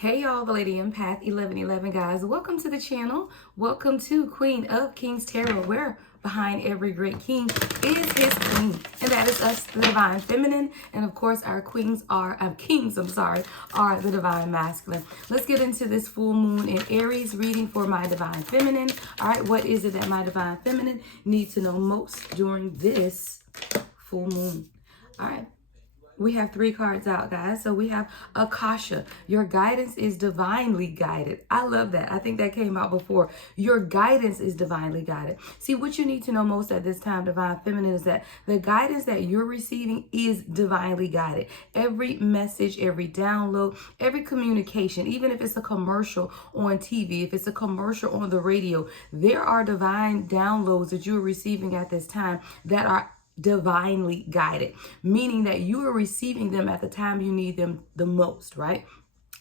Hey y'all, the Lady Empath 1111 guys. Welcome to the channel. Welcome to Queen of Kings Tarot, where behind every great king is his queen. And that is us, the divine feminine. And of course, our kings are are the divine masculine. Let's get into this full moon in Aries reading for my divine feminine. All right, what is it that my divine feminine needs to know most during this full moon? All right. We have three cards out, guys. So we have Akasha. Your guidance is divinely guided. I love that. I think that came out before. Your guidance is divinely guided. See, what you need to know most at this time, Divine Feminine, is that the guidance that you're receiving is divinely guided. Every message, every download, every communication, even if it's a commercial on TV, if it's a commercial on the radio, there are divine downloads that you're receiving at this time that are divinely guided, meaning that you are receiving them at the time you need them the most, right?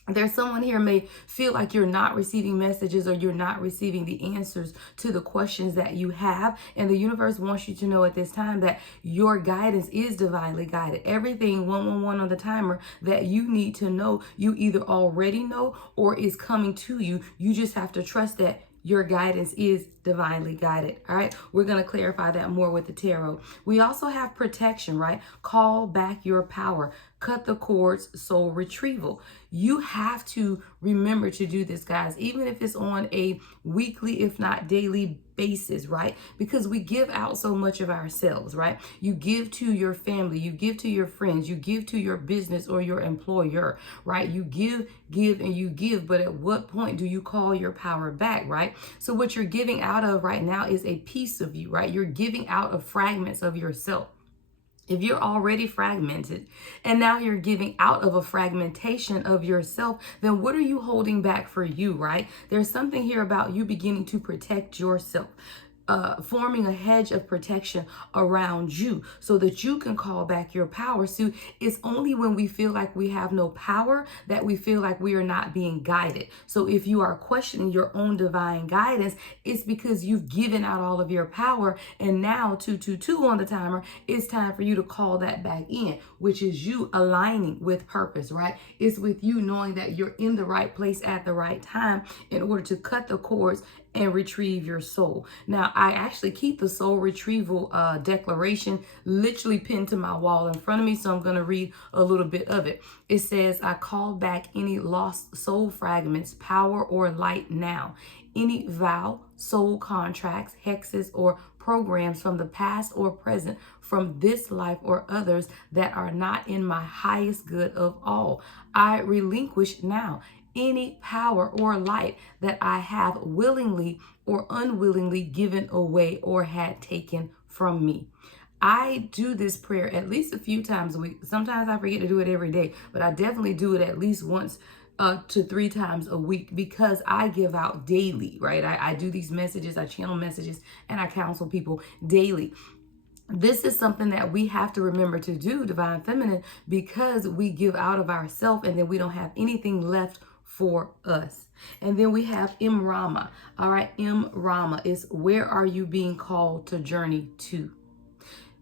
There's someone here may feel like you're not receiving messages or you're not receiving the answers to the questions that you have. And the universe wants you to know at this time that your guidance is divinely guided. Everything 111 on the timer that you need to know, you either already know or is coming to you. You just have to trust that your guidance is divinely guided. All right, we're going to clarify that more with the tarot. We also have protection, right? Call back your power, cut the cords, soul retrieval. You have to remember to do this, guys, even if it's on a weekly, if not daily basis, right? Because we give out so much of ourselves, right? You give to your family, you give to your friends, you give to your business or your employer, right? You give, and you give, but at what point do you call your power back, right? So what you're giving out of right now is a piece of you, right? You're giving out of fragments of yourself. If you're already fragmented and now you're giving out of a fragmentation of yourself, then what are you holding back for you, right? There's something here about you beginning to protect yourself. Forming a hedge of protection around you so that you can call back your power. So it's only when we feel like we have no power that we feel like we are not being guided. So if you are questioning your own divine guidance, it's because you've given out all of your power, and now 222 on the timer, it's time for you to call that back in, which is you aligning with purpose, right? It's with you knowing that you're in the right place at the right time in order to cut the cords and retrieve your soul. Now, I actually keep the soul retrieval declaration literally pinned to my wall in front of me, so I'm going to read a little bit of it. It says, I call back any lost soul fragments, power, or light now. Any vow, soul contracts, hexes, or programs from the past or present, from this life or others that are not in my highest good of all, I relinquish now. Any power or light that I have willingly or unwillingly given away or had taken from me. I do this prayer at least a few times a week. Sometimes I forget to do it every day, but I definitely do it at least once to 3 times a week, because I give out daily, right? I do these messages, I channel messages, and I counsel people daily. This is something that we have to remember to do, Divine Feminine, because we give out of ourselves and then we don't have anything left for us. And then we have Rama. All right, Rama is, where are you being called to journey to?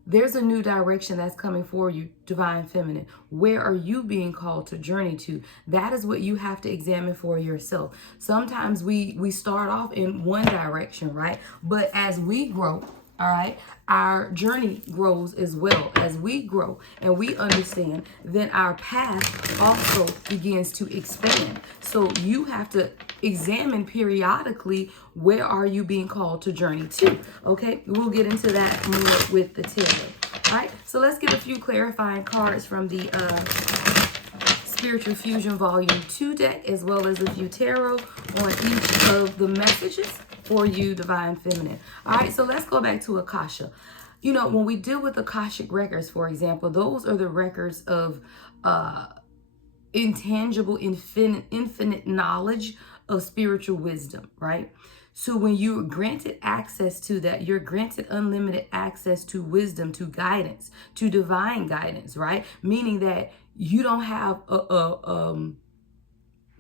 There's a new direction that's coming for you, Divine Feminine. Where are you being called to journey to? That is what you have to examine for yourself. Sometimes we start off in one direction, right? But as we grow, all right, our journey grows as well. As we grow and we understand, then our path also begins to expand. So you have to examine periodically, where are you being called to journey to? Okay, we'll get into that more with the tarot. All right, so let's get a few clarifying cards from the Spiritual Fusion Volume 2 deck, as well as a few tarot on each of the messages for you, Divine Feminine. All right, so let's go back to Akasha. You know, when we deal with Akashic records, for example, those are the records of intangible, infinite knowledge of spiritual wisdom, right? So when you're granted access to that, you're granted unlimited access to wisdom, to guidance, to divine guidance, right? Meaning that you don't have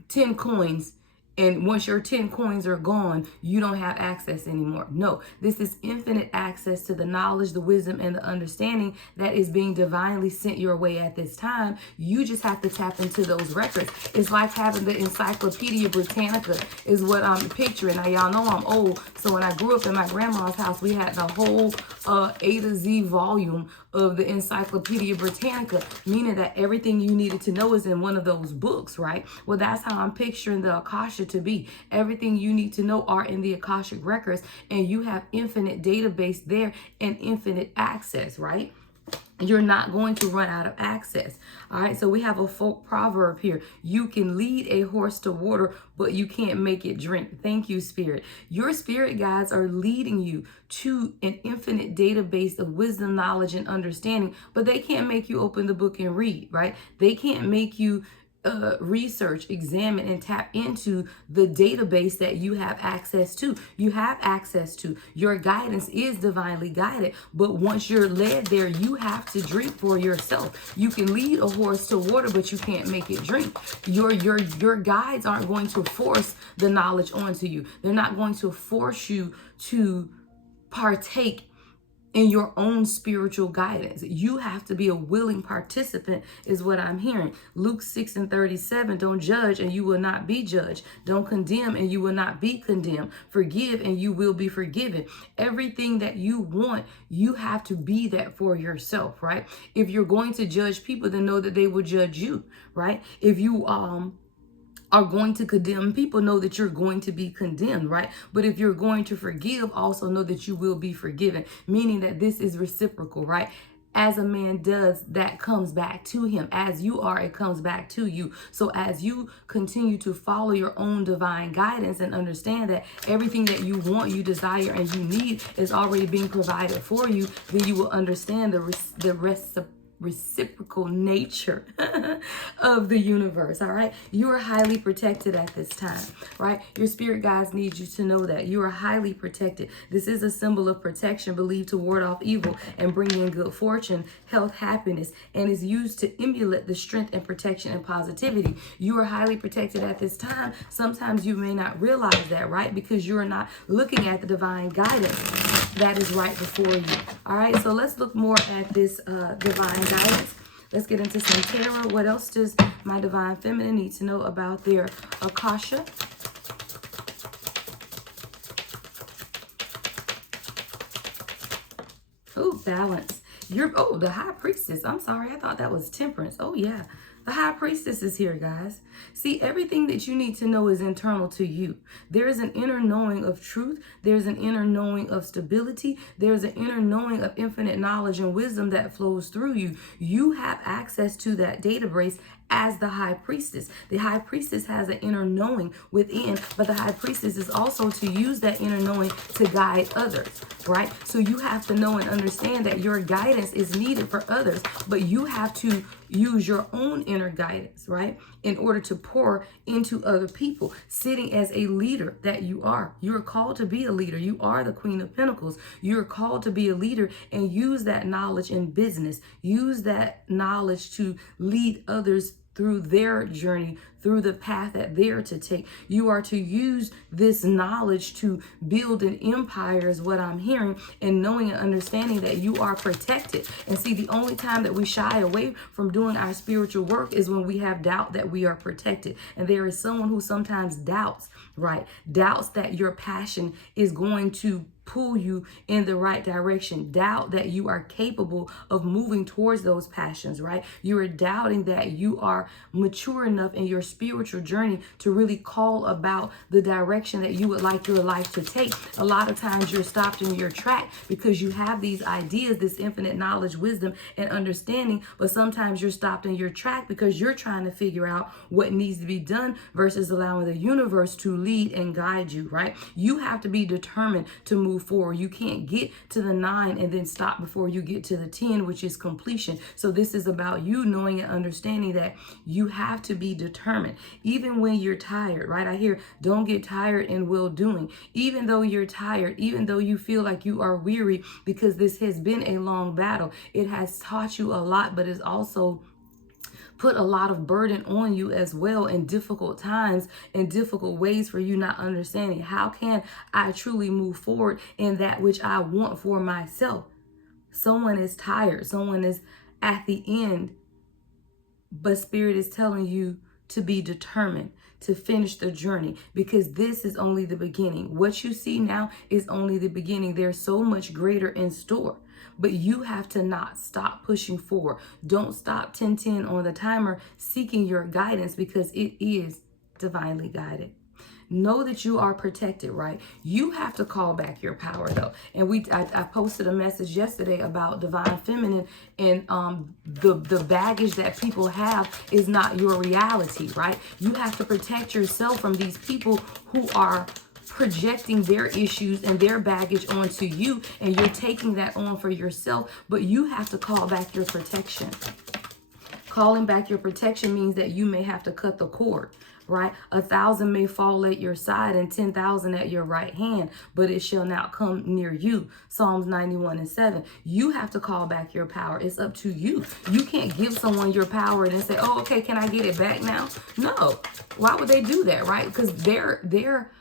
10 coins And once your 10 coins are gone, you don't have access anymore. No, this is infinite access to the knowledge, the wisdom, and the understanding that is being divinely sent your way at this time. You just have to tap into those records. It's like having the Encyclopedia Britannica is what I'm picturing. Now, y'all know I'm old. So when I grew up in my grandma's house, we had the whole A to Z volume of the Encyclopedia Britannica, meaning that everything you needed to know is in one of those books, right? Well, that's how I'm picturing the Akasha to be. Everything you need to know are in the Akashic records, and you have infinite database there and infinite access, right? You're not going to run out of access. All right. So we have a folk proverb here. You can lead a horse to water, but you can't make it drink. Thank you, Spirit. Your spirit guides are leading you to an infinite database of wisdom, knowledge, and understanding, but they can't make you open the book and read, right? They can't make you research, examine, and tap into the database that you have access to. You have access to. Your guidance is divinely guided, but once you're led there, you have to drink for yourself. You can lead a horse to water, but you can't make it drink. Your guides aren't going to force the knowledge onto you. They're not going to force you to partake in your own spiritual guidance. You have to be a willing participant is what I'm hearing. Luke 6:37, don't judge and you will not be judged. Don't condemn and you will not be condemned. Forgive and you will be forgiven. Everything that you want, you have to be that for yourself, right? If you're going to judge people, then know that they will judge you, right? If you are going to condemn people, know that you're going to be condemned, right? But if you're going to forgive, also know that you will be forgiven, meaning that this is reciprocal, right? As a man does, that comes back to him. As you are, it comes back to you. So as you continue to follow your own divine guidance and understand that everything that you want, you desire, and you need is already being provided for you, then you will understand the reciprocal nature of the universe. All right, you are highly protected at this time, right? Your spirit guides need you to know that you are highly protected. This is a symbol of protection believed to ward off evil and bring in good fortune, health, happiness, and is used to emulate the strength and protection and positivity. You are highly protected at this time. Sometimes you may not realize that, right? Because you are not looking at the divine guidance that is right before you. All right, so let's look more at this divine guidance. Let's get into some tarot. What else does my divine feminine need to know about their Akasha? Oh, balance. The high priestess. I'm sorry, I thought that was temperance. Oh yeah, the high priestess is here, guys. See, everything that you need to know is internal to you. There is an inner knowing of truth. There's an inner knowing of stability. There's an inner knowing of infinite knowledge and wisdom that flows through you. You have access to that database as the high priestess. The high priestess has an inner knowing within, but the high priestess is also to use that inner knowing to guide others, right? So you have to know and understand that your guidance is needed for others, but you have to use your own inner guidance, right? In order to pour into other people, sitting as a leader that you are. You're called to be a leader. You are the Queen of Pentacles. You're called to be a leader and use that knowledge in business. Use that knowledge to lead others through their journey, through the path that they're to take. You are to use this knowledge to build an empire is what I'm hearing, and knowing and understanding that you are protected. And see, the only time that we shy away from doing our spiritual work is when we have doubt that we are protected. And there is someone who sometimes doubts, right? Doubts that your passion is going to pull you in the right direction. Doubt that you are capable of moving towards those passions, right? You are doubting that you are mature enough in your spiritual journey to really call about the direction that you would like your life to take. A lot of times you're stopped in your track because you have these ideas, this infinite knowledge, wisdom, and understanding, but sometimes you're stopped in your track because you're trying to figure out what needs to be done versus allowing the universe to lead and guide you, right? You have to be determined to move forward. You can't get to the 9 and then stop before you get to the 10, which is completion. So this is about you knowing and understanding that you have to be determined. Even when you're tired, right? I hear, don't get tired in well doing. Even though you're tired, even though you feel like you are weary, because this has been a long battle, it has taught you a lot, but it's also put a lot of burden on you as well in difficult times, in difficult ways for you not understanding. How can I truly move forward in that which I want for myself? Someone is tired. Someone is at the end, but Spirit is telling you to be determined, to finish the journey, because this is only the beginning. What you see now is only the beginning. There's so much greater in store. But you have to not stop pushing forward. Don't stop 10:10 on the timer seeking your guidance, because it is divinely guided. Know that you are protected, right? You have to call back your power, though. And I posted a message yesterday about divine feminine, and the baggage that people have is not your reality, right? You have to protect yourself from these people who are projecting their issues and their baggage onto you, and you're taking that on for yourself. But you have to call back your protection. Calling back your protection means that you may have to cut the cord, right? 1,000 may fall at your side and 10,000 at your right hand, but it shall not come near you. Psalms 91:7. You have to call back your power. It's up to you. You can't give someone your power and then say, oh, okay, can I get it back now? No. Why would they do that, right? Because they're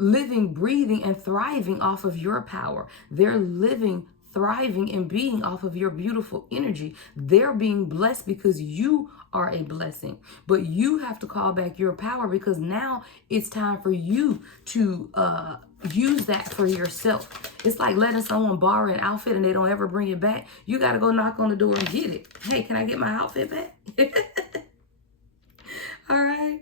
living, breathing, and thriving off of your power. They're living, thriving, and being off of your beautiful energy. They're being blessed because you are a blessing. But you have to call back your power, because now it's time for you to use that for yourself. It's like letting someone borrow an outfit and they don't ever bring it back. You got to go knock on the door and get it. Hey, can I get my outfit back? All right.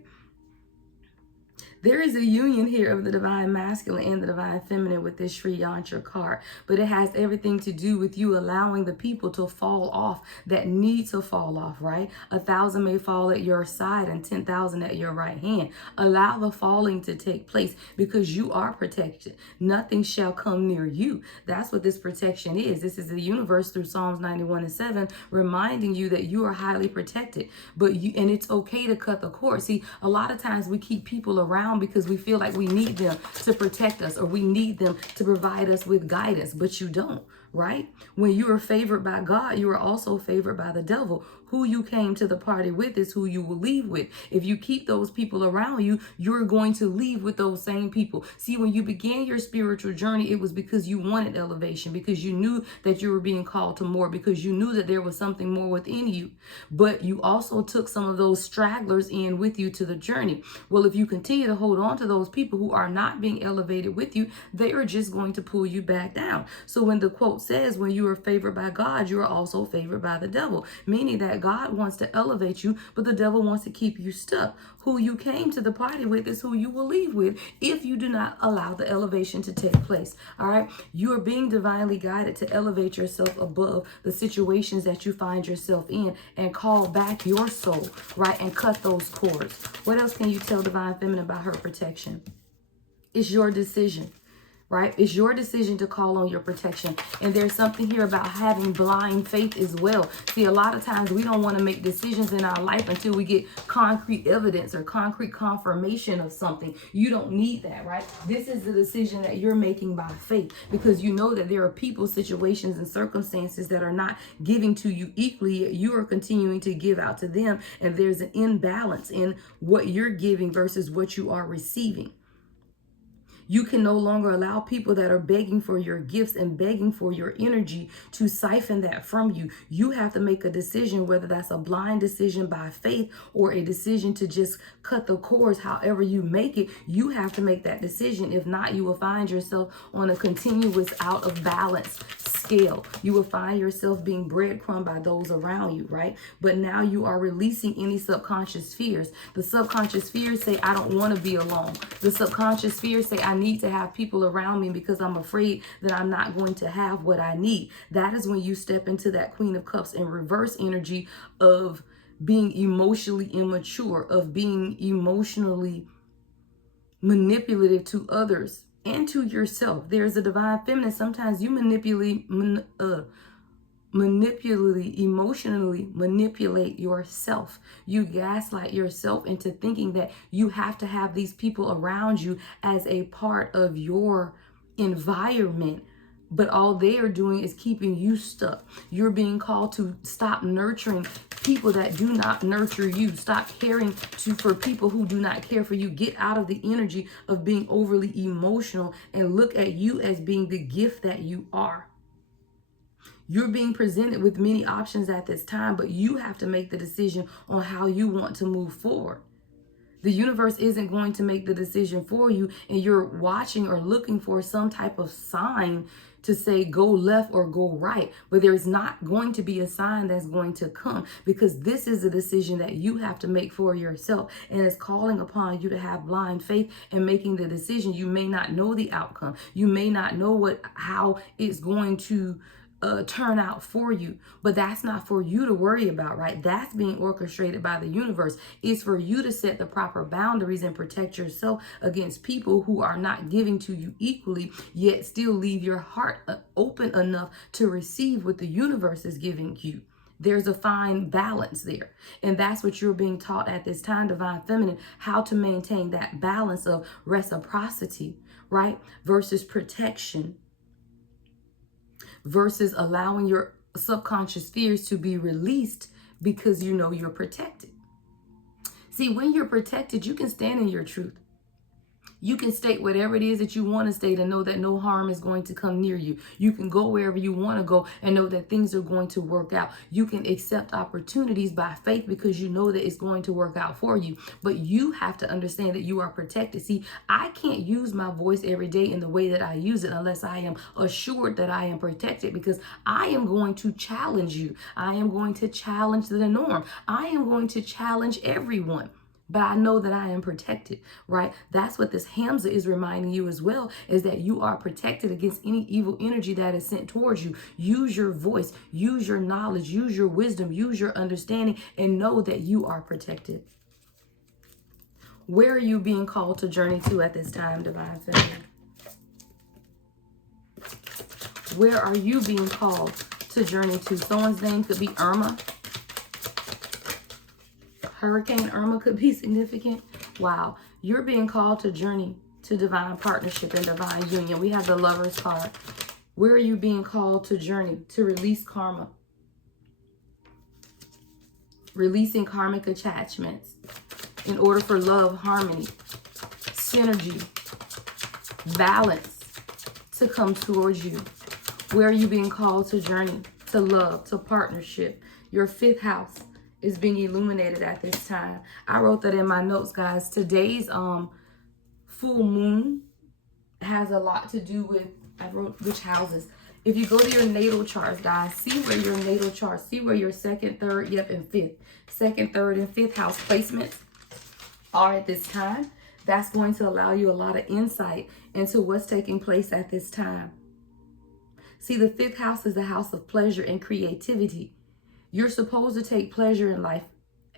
There is a union here of the divine masculine and the divine feminine with this Sri Yantra card, but it has everything to do with you allowing the people to fall off that need to fall off, right? 1,000 may fall at your side and 10,000 at your right hand. Allow the falling to take place, because you are protected. Nothing shall come near you. That's what this protection is. This is the universe through Psalms 91:7, reminding you that you are highly protected. And it's okay to cut the cord. See, a lot of times we keep people around because we feel like we need them to protect us, or we need them to provide us with guidance, but you don't, right? When you are favored by God, you are also favored by the devil. Who you came to the party with is who you will leave with. If you keep those people around you, you're going to leave with those same people. See, when you began your spiritual journey, it was because you wanted elevation, because you knew that you were being called to more, because you knew that there was something more within you. But you also took some of those stragglers in with you to the journey. Well, if you continue to hold on to those people who are not being elevated with you, they are just going to pull you back down. So when the quote says, when you are favored by God, you are also favored by the devil, meaning that God wants to elevate you, but the devil wants to keep you stuck. Who you came to the party with is who you will leave with if you do not allow the elevation to take place. All right. You are being divinely guided to elevate yourself above the situations that you find yourself in, and call back your soul, right? And cut those cords. What else can you tell divine feminine about her protection? It's your decision. Right? It's your decision to call on your protection. And there's something here about having blind faith as well. See, a lot of times we don't want to make decisions in our life until we get concrete evidence or concrete confirmation of something. You don't need that, right? This is the decision that you're making by faith, because you know that there are people, situations, and circumstances that are not giving to you equally, yet you are continuing to give out to them. And there's an imbalance in what you're giving versus what you are receiving. You can no longer allow people that are begging for your gifts and begging for your energy to siphon that from you. You have to make a decision, whether that's a blind decision by faith or a decision to just cut the cords. However you make it, you have to make that decision. If not, you will find yourself on a continuous out of balance scale. You will find yourself being breadcrumbed by those around you, right? But now you are releasing any subconscious fears. The subconscious fears say, I don't want to be alone. The subconscious fears say, I need to have people around me because I'm afraid that I'm not going to have what I need. That is when you step into that Queen of Cups in reverse energy of being emotionally immature, of being emotionally manipulative to others and to yourself. There's a divine feminine. Sometimes you emotionally manipulate yourself. You gaslight yourself into thinking that you have to have these people around you as a part of your environment, but all they are doing is keeping you stuck. You're being called to stop nurturing people that do not nurture you. Stop caring for people who do not care for you. Get out of the energy of being overly emotional and look at you as being the gift that you are. You're being presented with many options at this time, but you have to make the decision on how you want to move forward. The universe isn't going to make the decision for you, and you're watching or looking for some type of sign to say go left or go right. But there's not going to be a sign that's going to come, because this is a decision that you have to make for yourself. And it's calling upon you to have blind faith in making the decision. You may not know the outcome. You may not know how it's going to turn out for you, but that's not for you to worry about, right? That's being orchestrated by the universe. It's for you to set the proper boundaries and protect yourself against people who are not giving to you equally, yet still leave your heart open enough to receive what the universe is giving you. There's a fine balance there. And that's what you're being taught at this time, Divine Feminine, how to maintain that balance of reciprocity, right? Versus protection, versus allowing your subconscious fears to be released because you know you're protected. See, when you're protected, you can stand in your truth. You can state whatever it is that you want to state and know that no harm is going to come near you. You can go wherever you want to go and know that things are going to work out. You can accept opportunities by faith because you know that it's going to work out for you. But you have to understand that you are protected. See, I can't use my voice every day in the way that I use it unless I am assured that I am protected, because I am going to challenge you. I am going to challenge the norm. I am going to challenge everyone. But I know that I am protected, right? That's what this Hamza is reminding you as well, is that you are protected against any evil energy that is sent towards you. Use your voice, use your knowledge, use your wisdom, use your understanding, and know that you are protected. Where are you being called to journey to at this time, Divine Feminine? Where are you being called to journey to? Someone's name could be Irma. Hurricane Irma could be significant. Wow. You're being called to journey to divine partnership and divine union. We have the Lover's card. Where are you being called to journey? To release karma. Releasing karmic attachments in order for love, harmony, synergy, balance to come towards you. Where are you being called to journey? To love, to partnership. Your fifth house is being illuminated at this time. I wrote that in my notes, guys. Today's full moon has a lot to do with, I wrote which houses. If you go to your natal charts, guys, see where your natal chart, see where your second, third, and fifth. Second, third, and fifth house placements are at this time. That's going to allow you a lot of insight into what's taking place at this time. See, the fifth house is the house of pleasure and creativity. You're supposed to take pleasure in life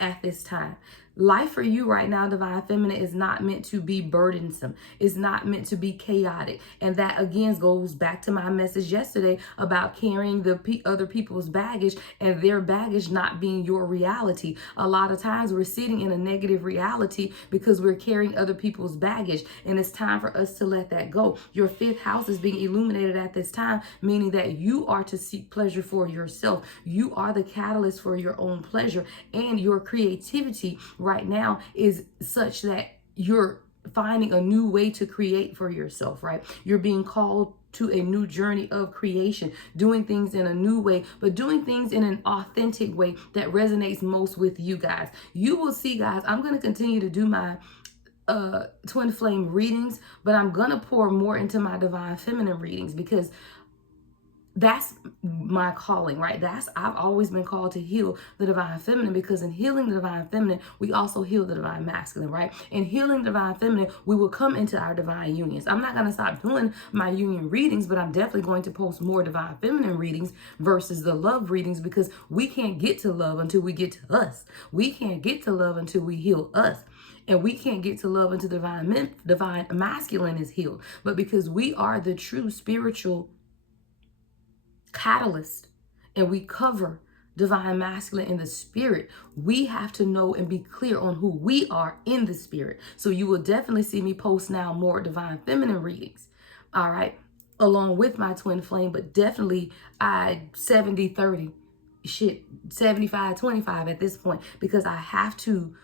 at this time. Life for you right now, Divine Feminine, is not meant to be burdensome. It's not meant to be chaotic. And that again goes back to my message yesterday about carrying the other people's baggage and their baggage not being your reality. A lot of times we're sitting in a negative reality because we're carrying other people's baggage. And it's time for us to let that go. Your fifth house is being illuminated at this time, meaning that you are to seek pleasure for yourself. You are the catalyst for your own pleasure, and your creativity right now is such that you're finding a new way to create for yourself, right? You're being called to a new journey of creation, doing things in a new way, but doing things in an authentic way that resonates most with you guys. You will see, guys, I'm going to continue to do my twin flame readings, but I'm going to pour more into my Divine Feminine readings because that's my calling, right? I've always been called to heal the Divine Feminine, because in healing the Divine Feminine, we also heal the Divine Masculine, right? In healing the Divine Feminine, we will come into our divine unions. I'm not going to stop doing my union readings, but I'm definitely going to post more Divine Feminine readings versus the love readings, because we can't get to love until we get to us. We can't get to love until we heal us. And we can't get to love until divine masculine is healed. But because we are the true spiritual catalyst and we cover divine masculine in the spirit, we have to know and be clear on who we are in the spirit. So you will definitely see me post now more Divine Feminine readings, all right, along with my twin flame, but definitely 70-30 shit 75-25 at this point, because I have to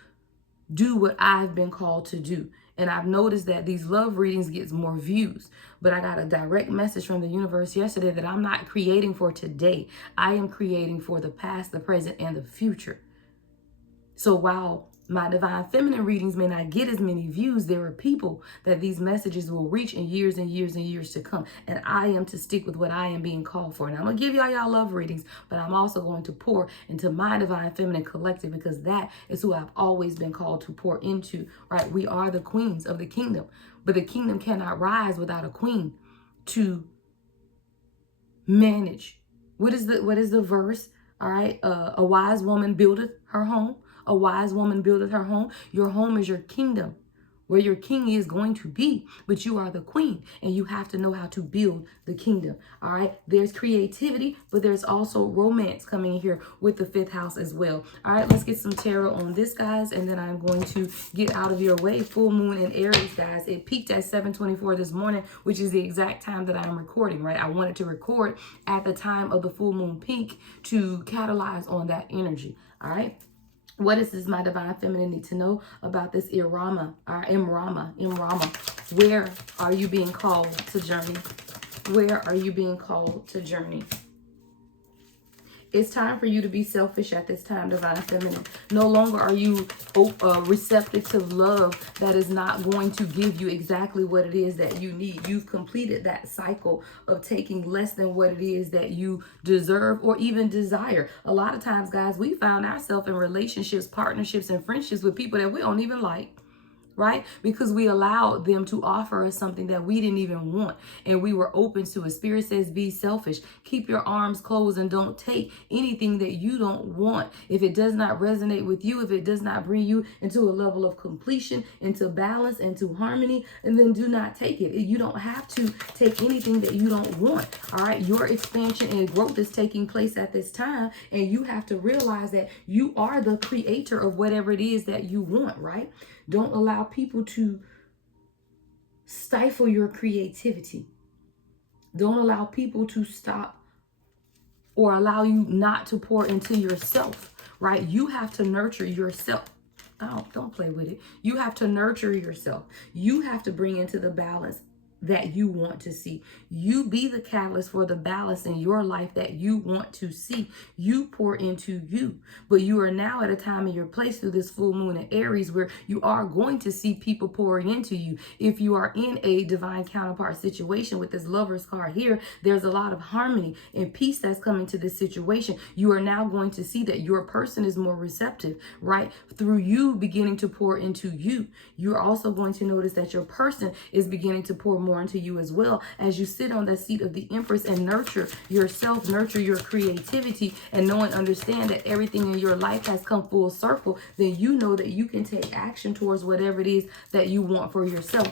do what I've been called to do. And I've noticed that these love readings gets more views, but I got a direct message from the universe yesterday that I'm not creating for today. I am creating for the past, the present, and the future. So while my divine feminine readings may not get as many views, there are people that these messages will reach in years and years and years to come. And I am to stick with what I am being called for. And I'm going to give y'all love readings, but I'm also going to pour into my divine feminine collective, because that is who I've always been called to pour into, right? We are the queens of the kingdom, but the kingdom cannot rise without a queen to manage. What is the verse? All right. A wise woman buildeth her home. A wise woman buildeth her home. Your home is your kingdom, where your king is going to be, but you are the queen, and you have to know how to build the kingdom. All right. There's creativity, but there's also romance coming in here with the 5th house as well. All right. Let's get some tarot on this, guys, and then I'm going to get out of your way. Full moon in Aries, guys. It peaked at 7:24 this morning, which is the exact time that I'm recording, right? I wanted to record at the time of the full moon peak to catalyze on that energy. All right. What is my divine feminine need to know about this Imrama? Where are you being called to journey? Where are you being called to journey? It's time for you to be selfish at this time, divine feminine. No longer are you receptive to love that is not going to give you exactly what it is that you need. You've completed that cycle of taking less than what it is that you deserve or even desire. A lot of times, guys, we found ourselves in relationships, partnerships, and friendships with people that we don't even like. Right? Because we allowed them to offer us something that we didn't even want, and we were open to it. Spirit says, be selfish. Keep your arms closed and don't take anything that you don't want. If it does not resonate with you, if it does not bring you into a level of completion, into balance, into harmony, and then do not take it. You don't have to take anything that you don't want. All right. Your expansion and growth is taking place at this time, and you have to realize that you are the creator of whatever it is that you want, right? Don't allow people to stifle your creativity. Don't allow people to stop or allow you not to pour into yourself, right? You have to nurture yourself. Oh, don't play with it. You have to nurture yourself. You have to bring into the balance that you want to see. You be the catalyst for the balance in your life that you want to see. You pour into you. But you are now at a time in your place through this full moon in Aries where you are going to see people pouring into you. If you are in a divine counterpart situation with this Lover's card here, there's a lot of harmony and peace that's coming to this situation. You are now going to see that your person is more receptive, right? Through you beginning to pour into you. You're also going to notice that your person is beginning to pour more into you as well, as you sit on the seat of the Empress and nurture yourself, nurture your creativity, and know and understand that everything in your life has come full circle. Then you know that you can take action towards whatever it is that you want for yourself.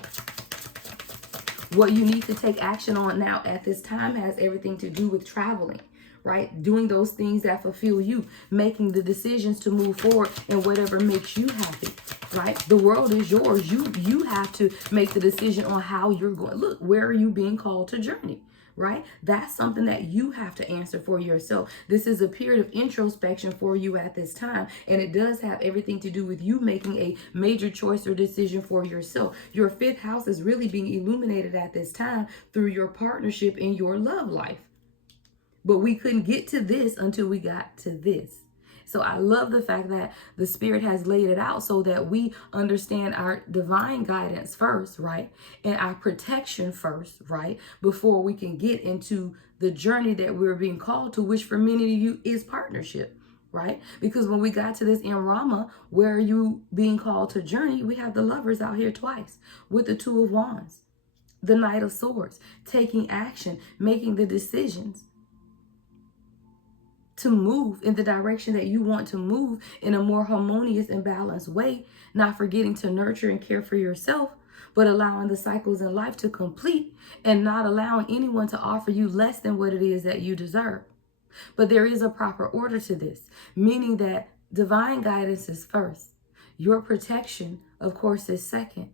What you need to take action on now at this time has everything to do with traveling, right? Doing those things that fulfill you, making the decisions to move forward in whatever makes you happy, right? The world is yours. You have to make the decision on how you're going. Look, where are you being called to journey, right? That's something that you have to answer for yourself. This is a period of introspection for you at this time, and it does have everything to do with you making a major choice or decision for yourself. Your 5th house is really being illuminated at this time through your partnership in your love life. But we couldn't get to this until we got to this. So I love the fact that the Spirit has laid it out so that we understand our divine guidance first, right? And our protection first, right? Before we can get into the journey that we're being called to, which for many of you is partnership, right? Because when we got to this Imrama, where are you being called to journey, we have the Lovers out here twice with the 2 of Wands, the Knight of Swords, taking action, making the decisions to move in the direction that you want to move in a more harmonious and balanced way, not forgetting to nurture and care for yourself, but allowing the cycles in life to complete and not allowing anyone to offer you less than what it is that you deserve. But there is a proper order to this, meaning that divine guidance is first. Your protection, of course, is second.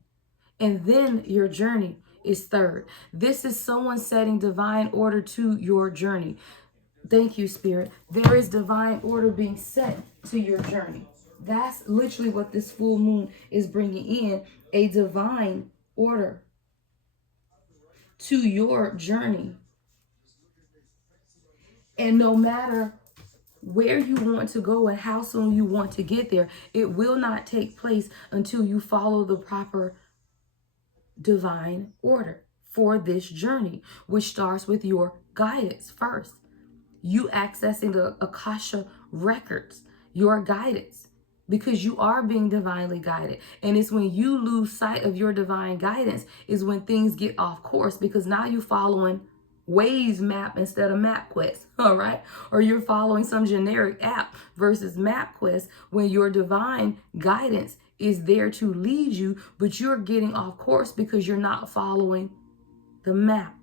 And then your journey is third. This is someone setting divine order to your journey. Thank you, Spirit. There is divine order being set to your journey. That's literally what this full moon is bringing in, a divine order to your journey. And no matter where you want to go and how soon you want to get there, it will not take place until you follow the proper divine order for this journey, which starts with your guidance first. You accessing the Akasha records, your guidance, because you are being divinely guided. And it's when you lose sight of your divine guidance is when things get off course, because now you're following Waze map instead of MapQuest, all right? Or you're following some generic app versus MapQuest, when your divine guidance is there to lead you, but you're getting off course because you're not following the map.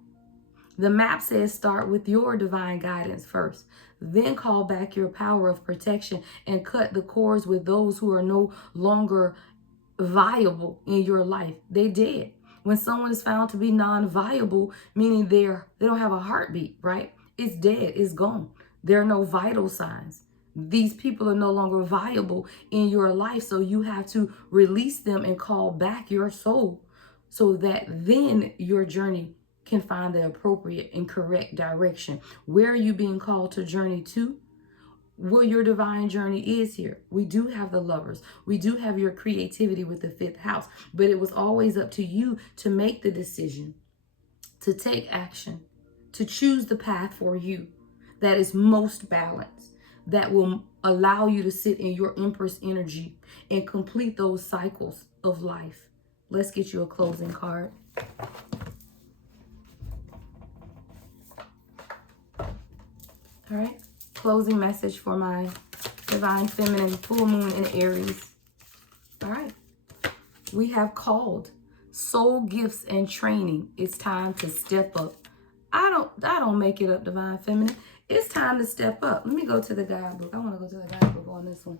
The map says start with your divine guidance first, then call back your power of protection and cut the cords with those who are no longer viable in your life. They dead. When someone is found to be non-viable, meaning they don't have a heartbeat, right? It's dead, it's gone. There are no vital signs. These people are no longer viable in your life, so you have to release them and call back your soul so that then your journey can find the appropriate and correct direction. Where are you being called to journey to? Well, your divine journey is here. We do have the Lovers. We do have your creativity with the 5th house, but it was always up to you to make the decision, to take action, to choose the path for you that is most balanced, that will allow you to sit in your Empress energy and complete those cycles of life. Let's get you a closing card. All right. Closing message for my divine feminine full moon in Aries. All right. We have called soul gifts and training. It's time to step up. I don't make it up, divine feminine. It's time to step up. Let me go to the guidebook. I want to go to the guidebook on this one.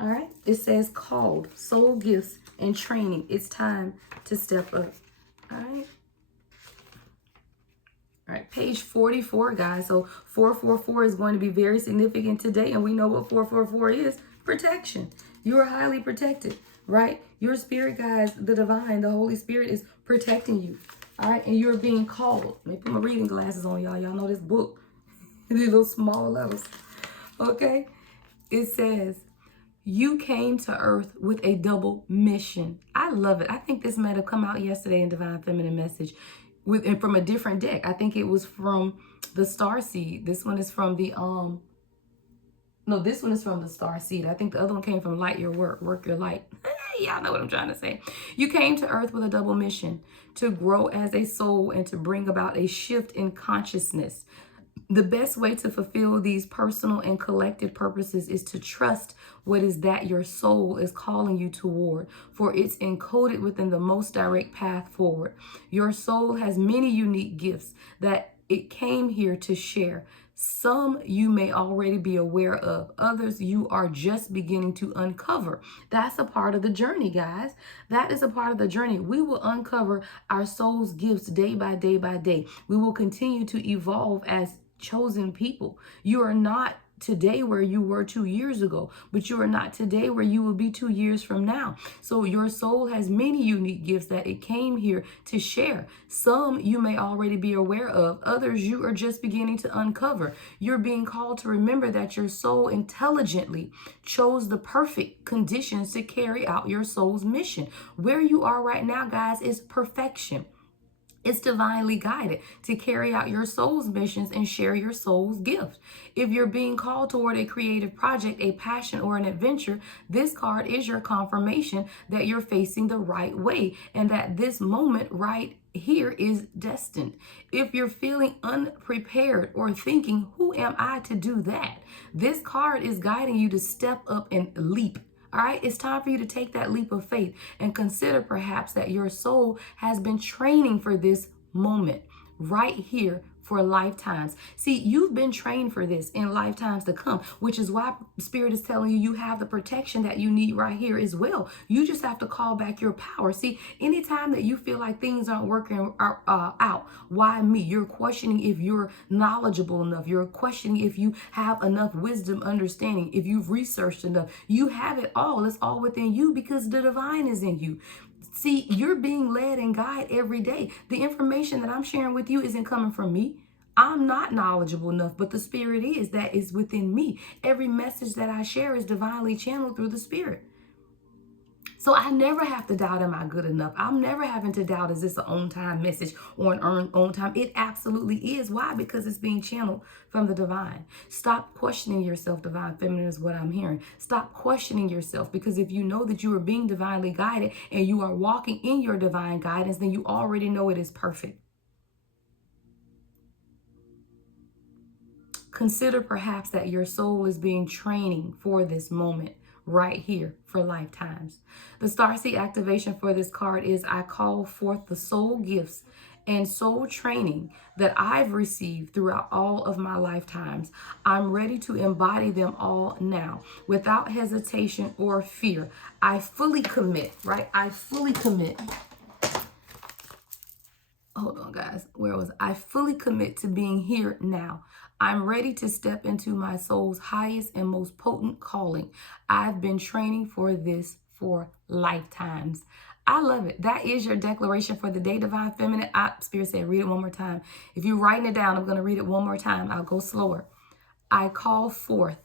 All right. It says called soul gifts and training. It's time to step up. All right. All right, page 44, guys. So 444 is going to be very significant today. And we know what 444 is. Protection. You are highly protected, right? Your spirit guides, the divine, the Holy Spirit is protecting you. All right, and you're being called. Let me put my reading glasses on, y'all. Y'all know this book. These little small letters. Okay? It says, you came to earth with a double mission. I love it. I think this might have come out yesterday in Divine Feminine Message. And from a different deck. I think it was from the Star Seed. This one is from the this one is from the Star Seed. I think the other one came from Light Your Work, Work Your Light. Y'all know what I'm trying to say. You came to earth with a double mission, to grow as a soul and to bring about a shift in consciousness. The best way to fulfill these personal and collective purposes is to trust what is that your soul is calling you toward, for it's encoded within the most direct path forward. Your soul has many unique gifts that it came here to share. Some you may already be aware of. Others you are just beginning to uncover. That's a part of the journey, guys. That is a part of the journey. We will uncover our soul's gifts day by day by day. We will continue to evolve as chosen people. You are not today where you were 2 years ago, but you are not today where you will be 2 years from now. So your soul has many unique gifts that it came here to share. Some you may already be aware of, others you are just beginning to uncover. You're being called to remember that your soul intelligently chose the perfect conditions to carry out your soul's mission. Where you are right now, guys, is perfection. It's divinely guided to carry out your soul's missions and share your soul's gift. If you're being called toward a creative project, a passion, or an adventure, this card is your confirmation that you're facing the right way and that this moment right here is destined. If you're feeling unprepared or thinking, who am I to do that? This card is guiding you to step up and leap. All right, it's time for you to take that leap of faith and consider perhaps that your soul has been training for this moment right here, for lifetimes. See, you've been trained for this in lifetimes to come, which is why Spirit is telling you you have the protection that you need right here as well. You just have to call back your power. See, anytime that you feel like things aren't working out, why me? You're questioning if you're knowledgeable enough. You're questioning if you have enough wisdom, understanding, if you've researched enough. You have it all. It's all within you because the divine is in you. See, you're being led and guided every day. The information that I'm sharing with you isn't coming from me. I'm not knowledgeable enough, but the Spirit that is within me. Every message that I share is divinely channeled through the Spirit. So I never have to doubt, am I good enough? I'm never having to doubt, is this an on-time message or an on time? It absolutely is. Why? Because it's being channeled from the divine. Stop questioning yourself, divine feminine is what I'm hearing. Stop questioning yourself, because if you know that you are being divinely guided and you are walking in your divine guidance, then you already know it is perfect. Consider perhaps that your soul is being training for this moment right here for lifetimes. The starseed activation for this card is I call forth the soul gifts and soul training that I've received throughout all of my lifetimes. I'm ready to embody them all now without hesitation or fear. I fully commit, right? I fully commit. Hold on, guys. Where was I? Fully commit to being here now. I'm ready to step into my soul's highest and most potent calling. I've been training for this for lifetimes. I love it. That is your declaration for the day, divine feminine. Spirit said, read it one more time. If you're writing it down, I'm going to read it one more time. I'll go slower. I call forth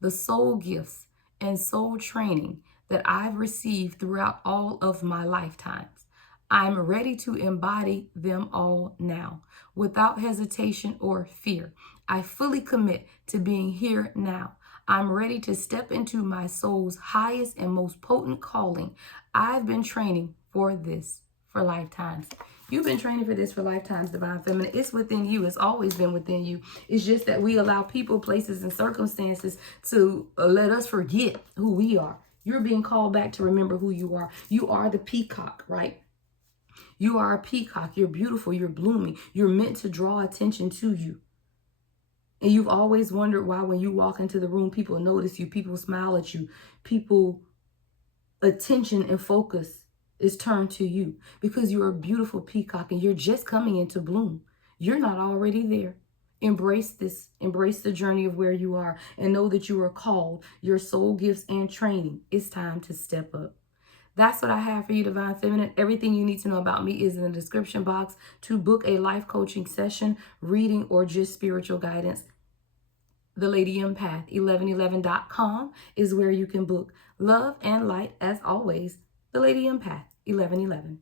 the soul gifts and soul training that I've received throughout all of my lifetimes. I'm ready to embody them all now without hesitation or fear. I fully commit to being here now. I'm ready to step into my soul's highest and most potent calling. I've been training for this for lifetimes. You've been training for this for lifetimes, divine feminine. It's within you. It's always been within you. It's just that we allow people, places, and circumstances to let us forget who we are. You're being called back to remember who you are. You are the peacock, right? You are a peacock. You're beautiful. You're blooming. You're meant to draw attention to you. And you've always wondered why when you walk into the room, people notice you, people smile at you, people attention and focus is turned to you because you're a beautiful peacock and you're just coming into bloom. You're not already there. Embrace this. Embrace the journey of where you are and know that you are called. Your soul gifts and training. It's time to step up. That's what I have for you, divine feminine. Everything you need to know about me is in the description box. To book a life coaching session, reading, or just spiritual guidance, the Lady Empath 1111.com is where you can book. Love and light as always. The Lady Empath 1111.